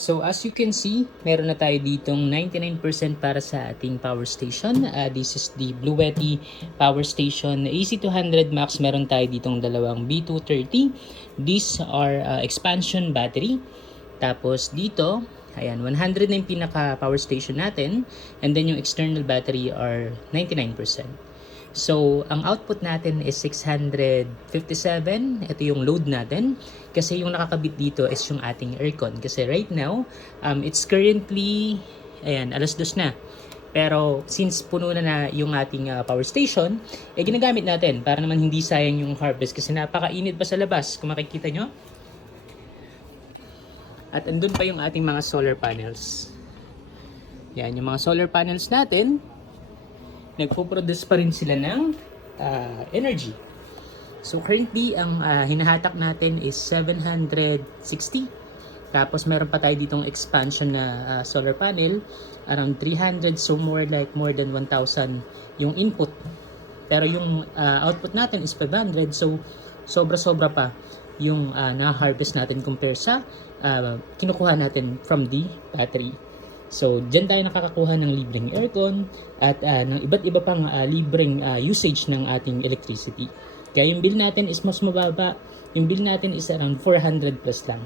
So as you can see, meron na tayo ditong 99% para sa ating power station. This is the Bluetti power station AC200 Max. Meron tayo ditong dalawang B230. These are expansion battery. Tapos dito, ayan, 100 na yung pinaka power station natin. And then yung external battery are 99%. So, ang output natin is 657. Ito yung load natin. Kasi yung nakakabit dito is yung ating aircon. Kasi right now, it's currently, ayan, 2:00 na. Pero since puno na yung ating power station, ginagamit natin para naman hindi sayang yung harvest. Kasi napakainit pa sa labas, kung makikita nyo. At andun pa yung ating mga solar panels. Yan, yung mga solar panels natin, nagpo-produce pa rin sila ng energy. So currently, ang hinahatak natin is 760. Tapos meron pa tayo ditong expansion na solar panel, around 300, so more than 1,000 yung input. Pero yung output natin is 500, so sobra-sobra pa yung na-harvest natin compare sa kinukuha natin from the battery. So, dyan tayo nakakakuha ng libreng aircon at ng iba't iba pang libreng usage ng ating electricity. Kaya yung bill natin is mas mababa. Yung bill natin is around 400 plus lang.